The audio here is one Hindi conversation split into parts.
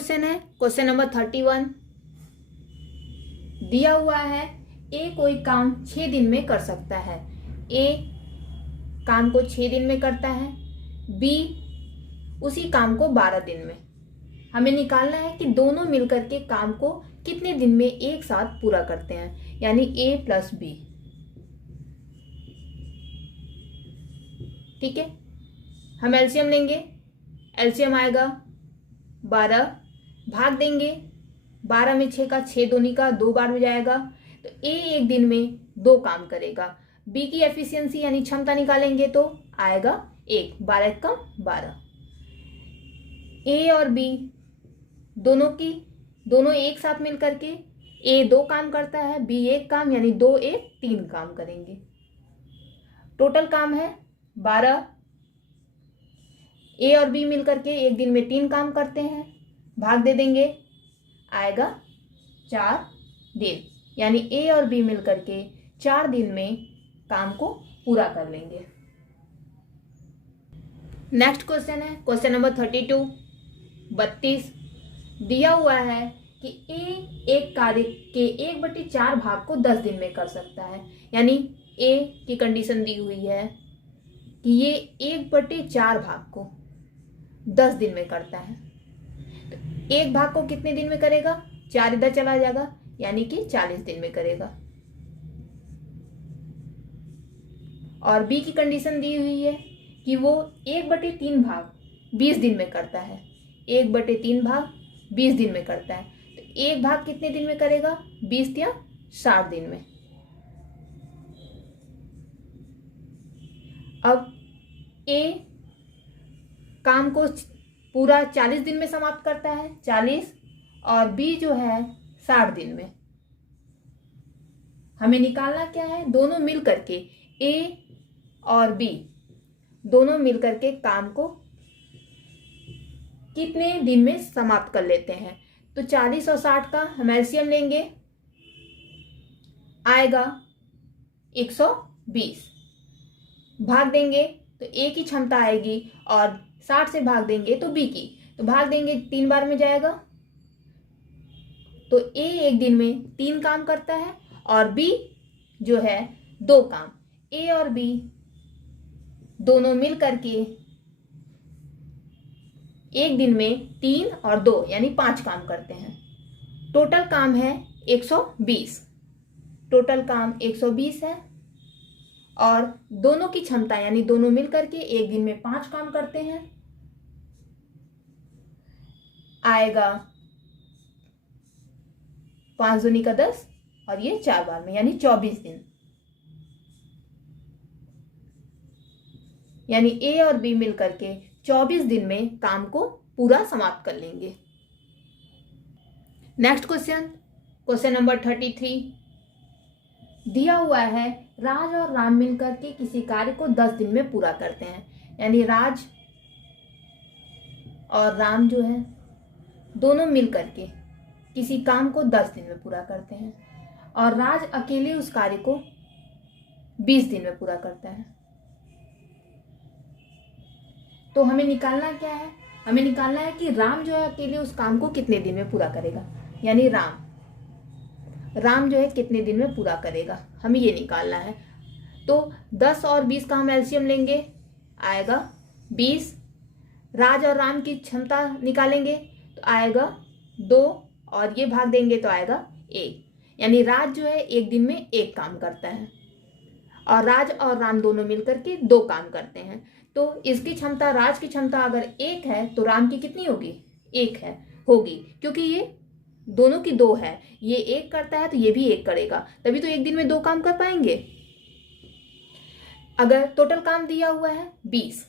क्वेश्चन है क्वेश्चन नंबर 31। दिया हुआ है ए कोई काम 6 दिन में कर सकता है। ए काम को 6 दिन में करता है, बी उसी काम को 12 दिन में। हमें निकालना है कि दोनों मिलकर के काम को कितने दिन में एक साथ पूरा करते हैं, यानी ए प्लस बी। ठीक है, हम एलसीएम लेंगे। एलसीएम आएगा 12, भाग देंगे 12 में 6 का 6 दूनी का 2 बार में जाएगा, तो ए एक दिन में 2 काम करेगा। बी की एफिशिएंसी यानी क्षमता निकालेंगे तो आएगा 1, 12 कम 12। ए और बी दोनों एक साथ मिल करके ए 2 काम करता है, बी 1 काम, यानी 2 1 3 काम करेंगे। टोटल काम है 12। ए और बी मिलकर के एक दिन में 3 काम करते हैं, भाग दे देंगे, आएगा 4 दिन, यानी ए और बी मिलकर के 4 दिन में काम को पूरा कर लेंगे। नेक्स्ट क्वेश्चन है क्वेश्चन नंबर 32। दिया हुआ है कि ए एक कार्य के 1/4 भाग को 10 दिन में कर सकता है, यानी ए की कंडीशन दी हुई है कि ये 1/4 भाग को 10 दिन में करता है। तो एक भाग को कितने दिन में करेगा, 4 इधर चला जाएगा, यानी कि 40 दिन में करेगा। और बी की कंडीशन दी हुई है कि वो 1/3 भाग 20 दिन में करता है। 1/3 भाग 20 दिन में करता है, तो एक भाग कितने दिन में करेगा, 20 या 60 दिन में। अब ए काम को पूरा 40 दिन में समाप्त करता है, 40, और बी जो है 60 दिन में। हमें निकालना क्या है, दोनों मिल करके ए और बी दोनों मिल करके काम को कितने दिन में समाप्त कर लेते हैं। तो 40 और 60 का हम एलसीएम लेंगे, आएगा 120, भाग देंगे तो ए की क्षमता आएगी, और 60 से भाग देंगे तो बी की, तो भाग देंगे 3 बार में जाएगा, तो ए एक दिन में 3 काम करता है और बी जो है 2 काम। ए और बी दोनों मिल करके एक दिन में 3 और 2 यानी 5 काम करते हैं। टोटल काम है 120। टोटल काम 120 है, और दोनों की क्षमता यानी दोनों मिल करके एक दिन में 5 काम करते हैं, आएगा 5 दूनी का 10, और ये 4 बार में, यानी 24 दिन। यानी ए और बी मिलकर के 24 दिन में काम को पूरा समाप्त कर लेंगे। Next question question number 33। दिया हुआ है राज और राम मिलकर के किसी कार्य को 10 दिन में पूरा करते हैं, यानी राज और राम जो है दोनों मिलकर के किसी काम को 10 दिन में पूरा करते हैं, और राज अकेले उस कार्य को 20 दिन में पूरा करता है। तो हमें निकालना क्या है, हमें निकालना है कि राम जो है अकेले उस काम को कितने दिन में पूरा करेगा, यानी राम जो है कितने दिन में पूरा करेगा, हमें ये निकालना है। तो 10 और 20 का हम एलसीएम लेंगे, आएगा 20। राज और राम की क्षमता निकालेंगे तो आएगा 2, और ये भाग देंगे तो आएगा 1, यानी राज जो है एक दिन में 1 काम करता है, और राज और राम दोनों मिलकर के 2 काम करते हैं। तो इसकी क्षमता, राज की क्षमता अगर 1 है तो राम की कितनी होगी, 1 होगी, क्योंकि ये दोनों की 2 है, ये 1 करता है तो ये भी 1 करेगा, तभी तो एक दिन में 2 काम कर पाएंगे। अगर टोटल काम दिया हुआ है 20,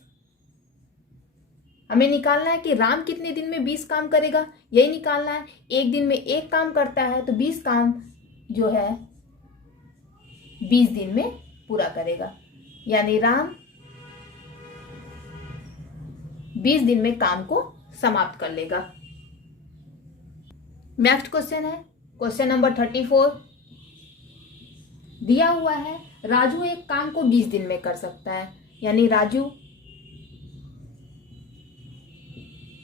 हमें निकालना है कि राम कितने दिन में 20 काम करेगा, यही निकालना है। एक दिन में 1 काम करता है तो 20 काम जो है 20 दिन में पूरा करेगा, यानी राम 20 दिन में काम को समाप्त कर लेगा। नेक्स्ट क्वेश्चन है क्वेश्चन नंबर 34। दिया हुआ है राजू एक काम को 20 दिन में कर सकता है, यानी राजू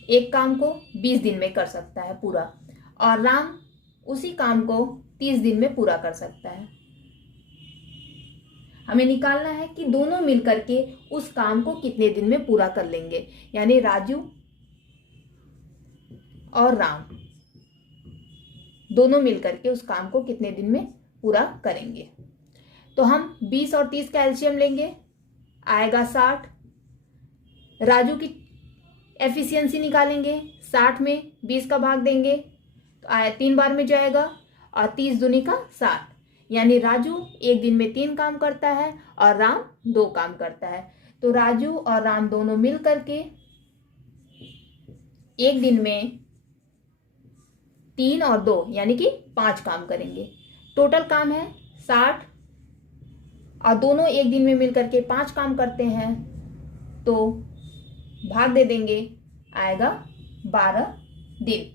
एक काम को 20 दिन में कर सकता है पूरा, और राम उसी काम को 30 दिन में पूरा कर सकता है। हमें निकालना है कि दोनों मिलकर के उस काम को कितने दिन में पूरा कर लेंगे, यानी राजू और राम दोनों मिलकर के उस काम को कितने दिन में पूरा करेंगे। तो हम 20 और 30 का एलसीएम लेंगे, आएगा 60। राजू की एफिशिएंसी निकालेंगे, 60 में 20 का भाग देंगे तो आया 3 बार में जाएगा, और 30 दूनी का 60, यानी राजू एक दिन में 3 काम करता है और राम 2 काम करता है। तो राजू और राम दोनों मिल करके एक दिन में 3 और 2 यानी कि 5 काम करेंगे। टोटल काम है 60, और दोनों एक दिन में मिलकर के 5 काम करते हैं, तो भाग दे देंगे, आएगा 12 दिन,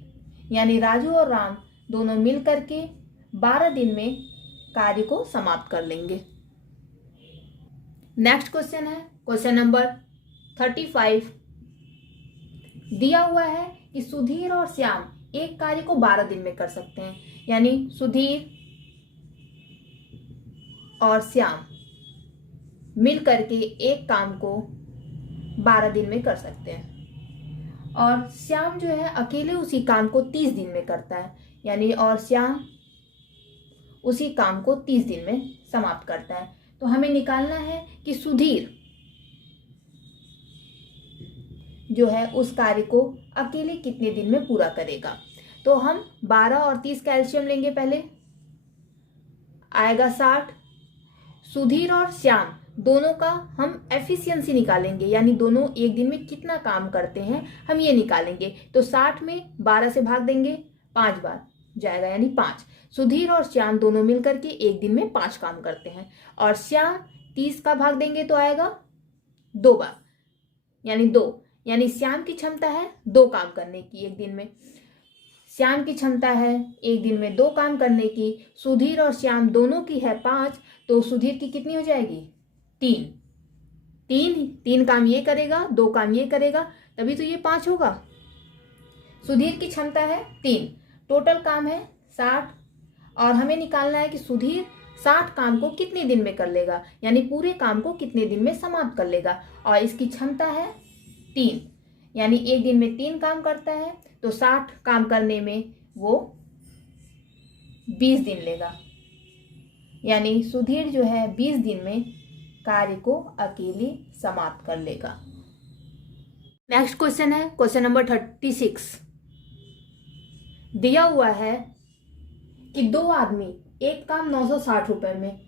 यानी राजू और राम दोनों मिल करके 12 दिन में कार्य को समाप्त कर लेंगे। नेक्स्ट क्वेश्चन है क्वेश्चन नंबर 35। दिया हुआ है कि सुधीर और श्याम एक कार्य को 12 दिन में कर सकते हैं, यानी सुधीर और श्याम मिल करके एक काम को 12 दिन में कर सकते हैं, और श्याम जो है अकेले उसी काम को 30 दिन में करता है, यानी और श्याम उसी काम को 30 दिन में समाप्त करता है। तो हमें निकालना है कि सुधीर जो है उस कार्य को अकेले कितने दिन में पूरा करेगा। तो हम 12 और 30 का एलसीएम लेंगे, पहले आएगा 60। सुधीर और श्याम दोनों का हम एफिशिएंसी निकालेंगे, यानी दोनों एक दिन में कितना काम करते हैं हम ये निकालेंगे। तो 60 में 12 से भाग देंगे, 5 बार जाएगा, यानी 5। सुधीर और श्याम दोनों मिलकर के एक दिन में 5 काम करते हैं, और श्याम 30 का भाग देंगे तो आएगा 2 बार, यानी 2, यानी श्याम की क्षमता है 2 काम करने की एक दिन में। श्याम की क्षमता है एक दिन में 2 काम करने की, सुधीर और श्याम दोनों की है 5, तो सुधीर की कितनी हो जाएगी 3 काम ये करेगा, 2 काम ये करेगा, तभी तो ये 5 होगा। सुधीर की क्षमता है 3, टोटल काम है 60, और हमें निकालना है कि सुधीर 60 काम को कितने दिन में कर लेगा, यानी पूरे काम को कितने दिन में समाप्त कर लेगा। और इसकी क्षमता है 3, यानी एक दिन में 3 काम करता है, तो 60 काम करने में वो 20 दिन लेगा, यानी सुधीर जो है 20 दिन में कार्य को अकेले समाप्त कर लेगा। नेक्स्ट क्वेश्चन है क्वेश्चन नंबर 36। दिया हुआ है कि 2 आदमी एक काम 960 रुपए में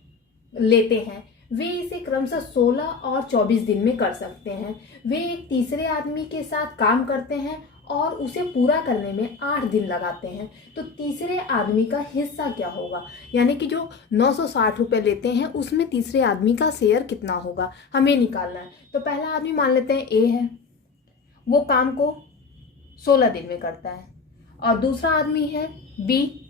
लेते हैं, वे इसे क्रमशः 16 और 24 दिन में कर सकते हैं। वे एक तीसरे आदमी के साथ काम करते हैं और उसे पूरा करने में 8 दिन लगाते हैं, तो तीसरे आदमी का हिस्सा क्या होगा, यानी कि जो 960 रुपये लेते हैं उसमें तीसरे आदमी का शेयर कितना होगा हमें निकालना है। तो पहला आदमी मान लेते हैं ए है, वो काम को 16 दिन में करता है, और दूसरा आदमी है बी,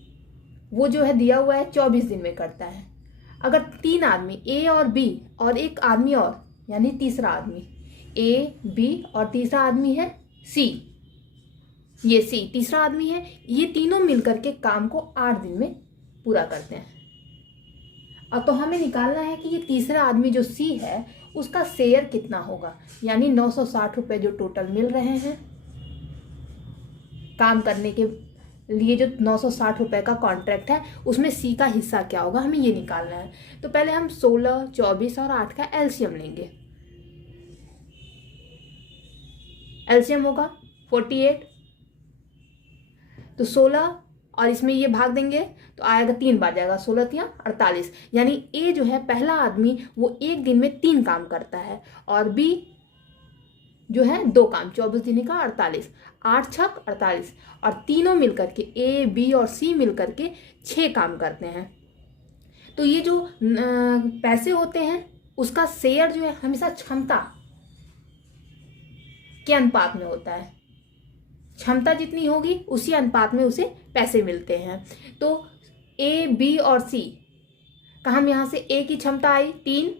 वो जो है दिया हुआ है 24 दिन में करता है। अगर 3 आदमी ए और बी और एक आदमी और, यानी तीसरा आदमी ए बी और तीसरा आदमी है सी, ये सी तीसरा आदमी है, ये तीनों मिलकर के काम को 8 दिन में पूरा करते हैं। अब तो हमें निकालना है कि ये तीसरा आदमी जो सी है उसका शेयर कितना होगा, यानी 960 रुपये जो टोटल मिल रहे हैं काम करने के लिए, जो 960 रुपये का कॉन्ट्रैक्ट है उसमें सी का हिस्सा क्या होगा हमें ये निकालना है। तो पहले हम 16, 24 और 8 का एलसीएम लेंगे। एलसीएम होगा 48, तो 16 और इसमें ये भाग देंगे तो आएगा 3 बार जाएगा, 16 या 48, यानी ए जो है पहला आदमी वो एक दिन में 3 काम करता है, और बी जो है 2 काम, 24 दिन का 48, 8 छक 48, और तीनों मिलकर के ए बी और सी मिलकर के 6 काम करते हैं। तो ये जो पैसे होते हैं उसका शेयर जो है हमेशा क्षमता के अनुपात में होता है, क्षमता जितनी होगी उसी अनुपात में उसे पैसे मिलते हैं। तो ए बी और सी का हम यहाँ से ए की क्षमता आई 3,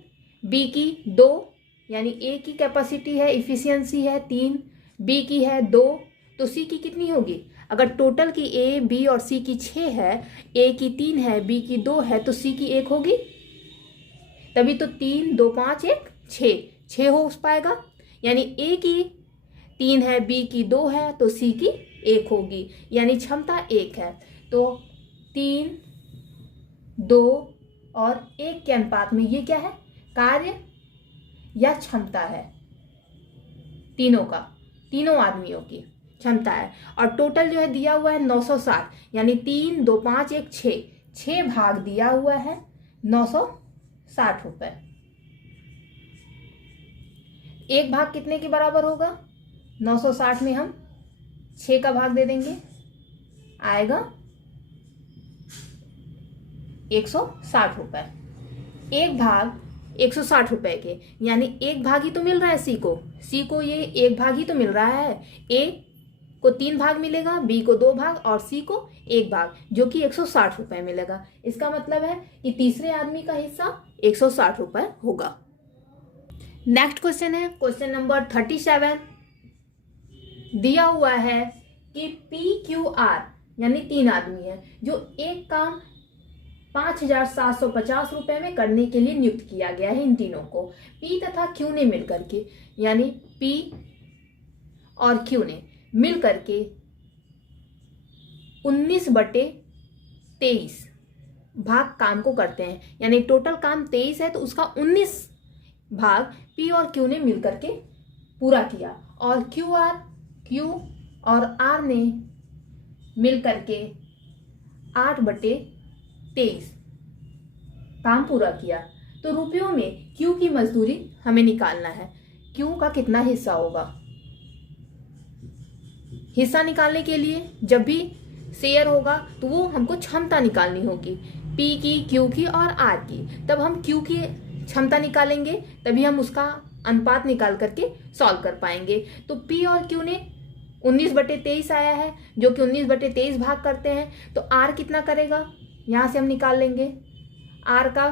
बी की 2, यानी ए की कैपेसिटी है इफिशियंसी है 3, बी की है 2, तो सी की कितनी होगी? अगर टोटल की ए बी और सी की 6 है, ए की 3 है, बी की 2 है, तो सी की 1 होगी। तभी तो 3 2 5 1 6 हो पाएगा। यानी ए की 3 है, बी की 2 है, तो सी की 1 होगी। यानी क्षमता 1 है। तो 3 2 और 1 के अनुपात में ये क्या है? कार्य या क्षमता है। तीनों का, तीनों आदमियों की क्षमता है। और टोटल जो है दिया हुआ है 960, यानी 3 2 5 1 6 भाग दिया हुआ है 960 रुपए। एक भाग कितने के बराबर होगा? 960 में हम 6 का भाग दे देंगे, आएगा 160 रुपए। एक भाग 160 रुपए के, यानी एक भाग ही तो मिल रहा है सी को ये एक भाग ही तो मिल रहा है। ए को 3 भाग मिलेगा, बी को 2 भाग और सी को 1 भाग, जो कि 160 रुपए मिलेगा। इसका मतलब है कि तीसरे आदमी का हिस्सा 160 रुपए होगा। नेक्स्ट क्वेश्चन है क्वेश्चन नंबर 37। दिया हुआ है कि पी क्यू आर, यानी 3 आदमी है जो एक काम 5,750 रुपए में करने के लिए नियुक्त किया गया है। इन तीनों को पी तथा क्यू ने मिलकर के, यानी पी और क्यू ने मिलकर के 19/23 भाग काम को करते हैं। यानी टोटल काम 23 है, तो उसका 19 भाग पी और क्यू ने मिलकर के पूरा किया। और क्यू और आर ने मिलकर के 8/23 काम पूरा किया। तो रुपयों में क्यू की मजदूरी हमें निकालना है। क्यू का कितना हिस्सा होगा? हिस्सा निकालने के लिए जब भी शेयर होगा तो वो हमको क्षमता निकालनी होगी, पी की, क्यू की और आर की। तब हम क्यू की क्षमता निकालेंगे, तभी हम उसका अनुपात निकाल करके सॉल्व कर पाएंगे। तो पी और क्यू ने 19/23 आया है, जो कि 19/23 भाग करते हैं। तो आर कितना करेगा? यहां से हम निकाल लेंगे आर का।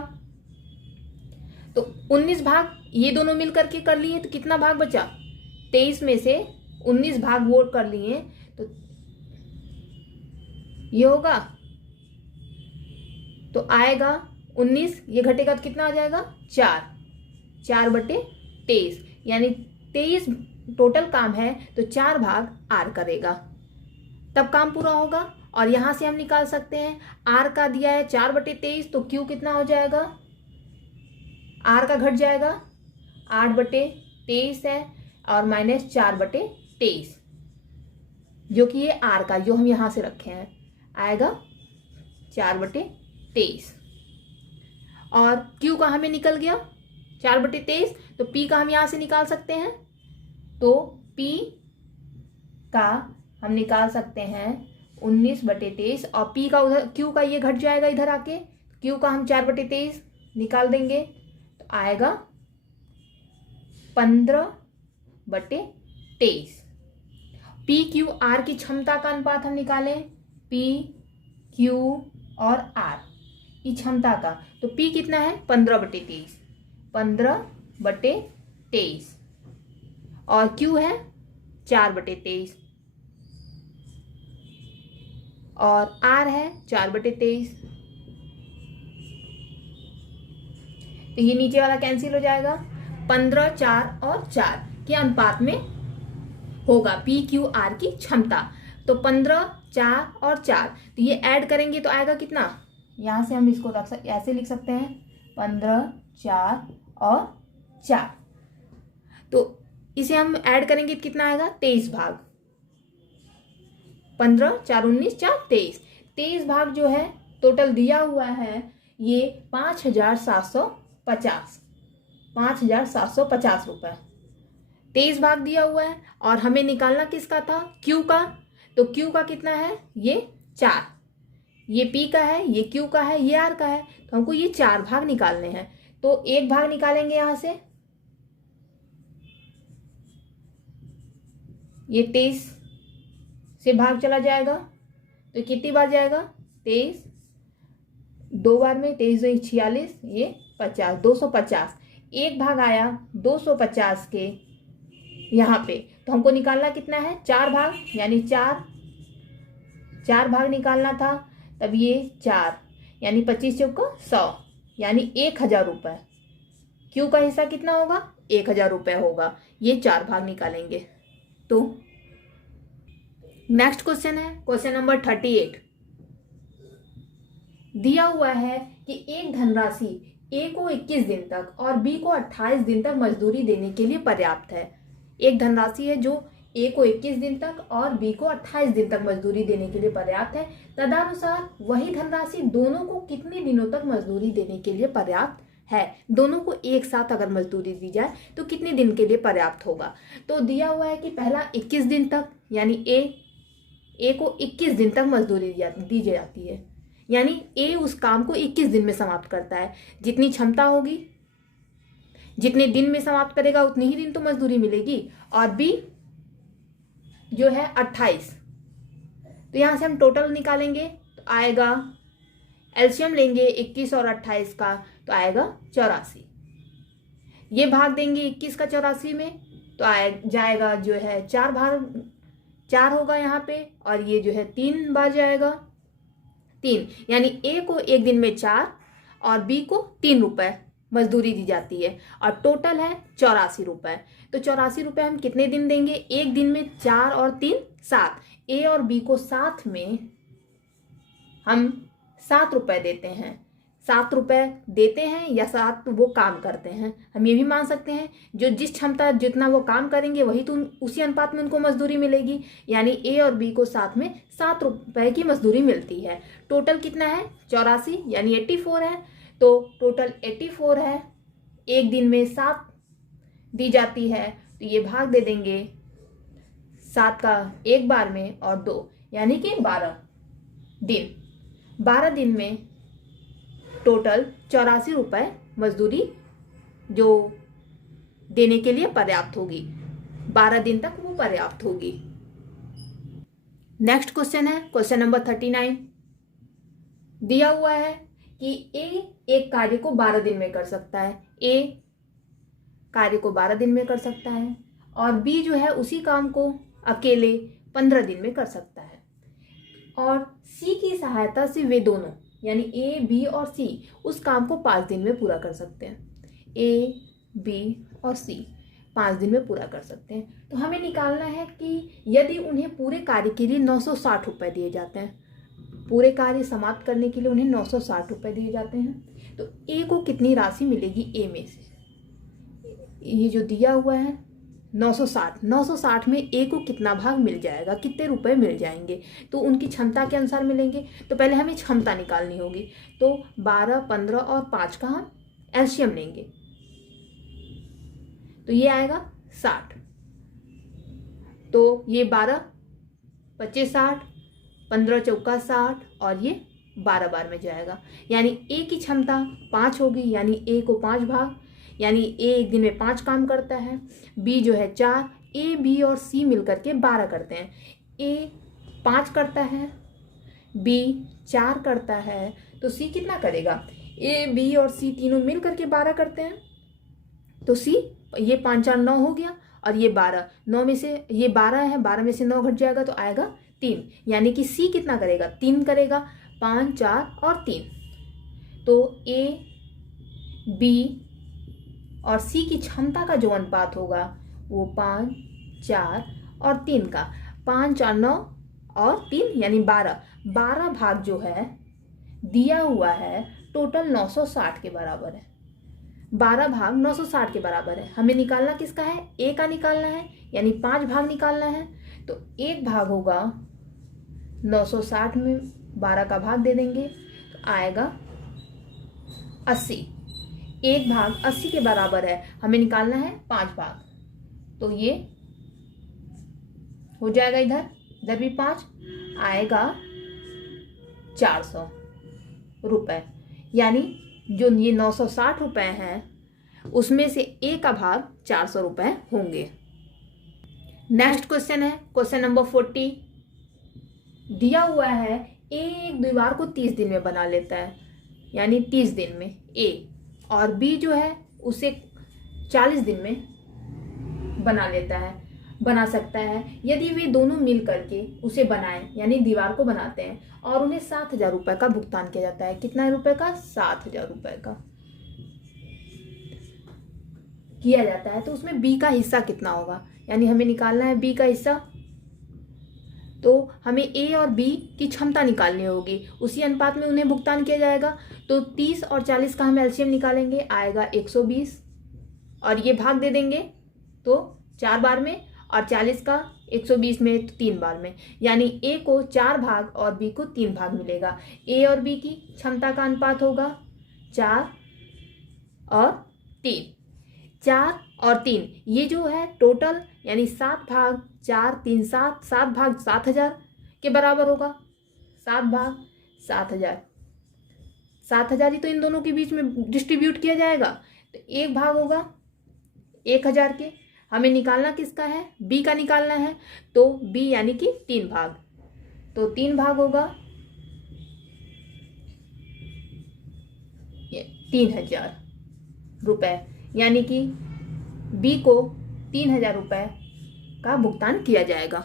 तो 19 भाग ये दोनों मिल करके कर लिए, तो कितना भाग बचा? 23 में से 19 भाग वो कर लिए, तो ये होगा, तो आएगा 19, ये घटेगा तो कितना आ जाएगा? 4/23, यानी 23 टोटल काम है, तो 4 भाग आर करेगा, तब काम पूरा होगा। और यहां से हम निकाल सकते हैं आर का दिया है 4/23, तो क्यू कितना हो जाएगा? आर का घट जाएगा, 8/23 है और माइनस 4/23, जो कि ये आर का जो हम यहां से रखे हैं आएगा 4/23। और क्यू का हमें निकल गया 4/23, तो पी का हम यहां से निकाल सकते हैं। तो पी का हम निकाल सकते हैं 19/23, और पी का उधर, क्यू का ये घट जाएगा इधर आके, क्यू का हम 4/23 निकाल देंगे, तो आएगा 15/23। पी क्यू आर की क्षमता का अनुपात हम निकालें, पी क्यू और आर की क्षमता का, तो पी कितना है? 15/23, 15/23, और क्यू है 4/23, और आर है 4/23। तो ये नीचे वाला कैंसिल हो जाएगा, 15 4 और 4 के अनुपात में होगा पी क्यू आर की क्षमता। तो 15 4 और 4, तो ये ऐड करेंगे तो आएगा कितना? यहां से हम इसको ऐसे लिख सकते हैं, 15 4 और 4। तो इसे हम ऐड करेंगे तो कितना आएगा? 23 भाग, 15 4 19 4 23। 23 भाग जो है टोटल दिया हुआ है ये 5,750 रुपए। 23 भाग दिया हुआ है, और हमें निकालना किसका था? क्यू का। तो क्यू का कितना है? ये 4, ये पी का है, ये क्यू का है, ये आर का है, तो हमको ये 4 भाग निकालने हैं। तो एक भाग निकालेंगे यहां से, ये 23 से भाग चला जाएगा, तो कितनी बार जाएगा? 23 2 बार में, 23 2 46, ये 50, 250। एक भाग आया 250 के यहाँ पे, तो हमको निकालना कितना है, 4 भाग, यानी 4 भाग निकालना था। तब ये 4 यानी 25 चौका 100 यानी 1000 रुपये। क्यू का हिस्सा कितना होगा, 1000 रुपये होगा। ये 4 भाग निकालेंगे। तो नेक्स्ट क्वेश्चन है क्वेश्चन नंबर 38। दिया हुआ है कि एक धनराशि ए को 21 दिन तक और बी को 28 दिन तक मजदूरी देने के लिए पर्याप्त है। एक धनराशि है जो ए को 21 दिन तक और बी को 28 दिन तक मजदूरी देने के लिए पर्याप्त है। तदनुसार वही धनराशि दोनों को कितने दिनों तक मजदूरी देने के लिए पर्याप्त है। दोनों को एक साथ अगर मजदूरी दी जाए तो कितने दिन के लिए पर्याप्त होगा। तो दिया हुआ है कि पहला 21 दिन तक, यानी ए को 21 दिन तक मजदूरी दी जाती है, यानी ए उस काम को 21 दिन में समाप्त करता है। जितनी क्षमता होगी, जितने दिन में समाप्त करेगा उतनी ही दिन तो मजदूरी मिलेगी। और बी जो है 28, तो यहां से हम टोटल निकालेंगे तो आएगा, एलसीएम लेंगे 21 और 28 का तो आएगा 84। ये भाग देंगे 21 का 84 में तो जाएगा जो है 4 भाग, 4 होगा यहाँ पे, और ये जो है 3 बार जाएगा 3, यानी ए को एक दिन में 4 और बी को 3 रुपए मजदूरी दी जाती है और टोटल है 84 रुपए। तो 84 रुपए हम कितने दिन देंगे, एक दिन में 4 और 3 7। ए और बी को साथ में हम 7 रुपए देते हैं, 7 रुपए देते हैं या 7 वो काम करते हैं। हम ये भी मान सकते हैं जो जिस क्षमता जितना वो काम करेंगे वही तो उसी अनुपात में उनको मजदूरी मिलेगी, यानी ए और बी को साथ में 7 रुपए की मजदूरी मिलती है। टोटल कितना है 84 यानी 84 है। तो टोटल 84 है, एक दिन में 7 दी जाती है तो ये भाग दे देंगे 7 का एक बार में और 2 यानी कि 12 दिन। 12 दिन में टोटल 84 रुपए मजदूरी जो देने के लिए पर्याप्त होगी, 12 दिन तक वो पर्याप्त होगी। नेक्स्ट क्वेश्चन है क्वेश्चन नंबर 39। दिया हुआ है कि ए एक कार्य को 12 दिन में कर सकता है, ए कार्य को 12 दिन में कर सकता है और बी जो है उसी काम को अकेले 15 दिन में कर सकता है, और सी की सहायता से वे दोनों यानी ए बी और सी उस काम को 5 दिन में पूरा कर सकते हैं। ए बी और सी 5 दिन में पूरा कर सकते हैं। तो हमें निकालना है कि यदि उन्हें पूरे कार्य के लिए 960 रुपये दिए जाते हैं, पूरे कार्य समाप्त करने के लिए उन्हें 960 रुपये दिए जाते हैं, तो ए को कितनी राशि मिलेगी ए में से। ये जो दिया हुआ है 960 में ए को कितना भाग मिल जाएगा, कितने रुपए मिल जाएंगे, तो उनकी क्षमता के अनुसार मिलेंगे। तो पहले हमें क्षमता निकालनी होगी। तो 12, 15 और 5 का हम एलसीएम लेंगे तो ये आएगा 60। तो ये 12 25 60, 15 चौका 60 और ये 12 बार में जाएगा, यानी ए की क्षमता 5 होगी, यानी ए को 5 भाग, यानी ए एक दिन में 5 काम करता है। बी जो है 4, ए बी और सी मिलकर के 12 करते हैं। ए 5 करता है, बी 4 करता है, तो सी कितना करेगा, ए बी और सी तीनों मिल करके 12 करते हैं, तो सी ये 5 4 9 हो गया और ये 12, 9 में से ये 12 है, 12 में से 9 घट जाएगा तो आएगा 3, यानी कि सी कितना करेगा 3 करेगा, 5 4 और 3। तो ए बी और सी की क्षमता का जो अनुपात होगा वो 5 4 और 3 का, 5 4 9 और 3 यानी 12 भाग जो है दिया हुआ है टोटल 960 के बराबर है। 12 भाग 960 के बराबर है। हमें निकालना किसका है, ए का निकालना है, यानी 5 भाग निकालना है। तो एक भाग होगा 960 में 12 का भाग दे देंगे तो आएगा 80। एक भाग 80 के बराबर है, हमें निकालना है 5 भाग, तो ये हो जाएगा, इधर भी 5 आएगा 400 रुपए, यानी जो ये 960 रुपए हैं उसमें से ए का भाग 400 रुपए होंगे। नेक्स्ट क्वेश्चन है क्वेश्चन नंबर 40। दिया हुआ है ए एक दीवार को 30 दिन में बना लेता है, यानी 30 दिन में ए, और बी जो है उसे 40 दिन में बना लेता है। बना सकता है यदि वे दोनों मिल करके उसे बनाएं, यानी दीवार को बनाते हैं और उन्हें 7,000 रुपये का भुगतान किया जाता है। कितना रुपए का? 7,000 रुपये का किया जाता है। तो उसमें बी का हिस्सा कितना होगा, यानी हमें निकालना है बी का हिस्सा। तो हमें ए और बी की क्षमता निकालनी होगी, उसी अनुपात में उन्हें भुगतान किया जाएगा। तो 30 और 40 का हम एलसीएम निकालेंगे, आएगा 120 और ये भाग दे देंगे तो 4 बार में, और 40 का 120 में तो 3 बार में, यानी ए को 4 भाग और बी को 3 भाग मिलेगा। ए और बी की क्षमता का अनुपात होगा 4 और 3। 4 और 3 ये जो है टोटल, यानी 7 भाग 4 3 7, 7 भाग 7,000 के बराबर होगा। 7 भाग 7,000, 7,000 ही तो इन दोनों के बीच में डिस्ट्रीब्यूट किया जाएगा। तो एक भाग होगा 1,000 के। हमें निकालना किसका है? बी का निकालना है। तो बी यानी कि 3 भाग, तो 3 भाग होगा 3,000 रुपये, यानी कि बी को 3,000 रुपये का भुगतान किया जाएगा।